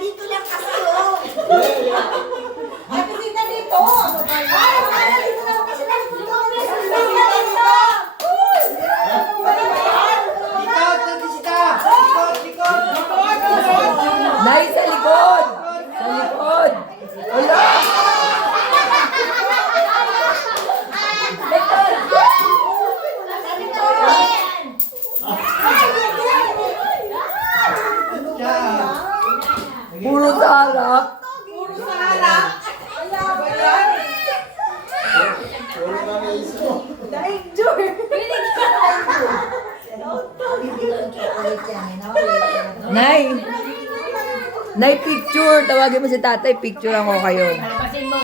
Dito lang kasi yun. Ay, kasi na dito. Ay, dito lang kasi na dito. Nay, sa likod! Sa likod! Wala! Puro sa harap. Puro sa harap. Kaya ba yan? Danger. Nay! Nay, picture! Tawagin mo si tatay, picture ako kayo.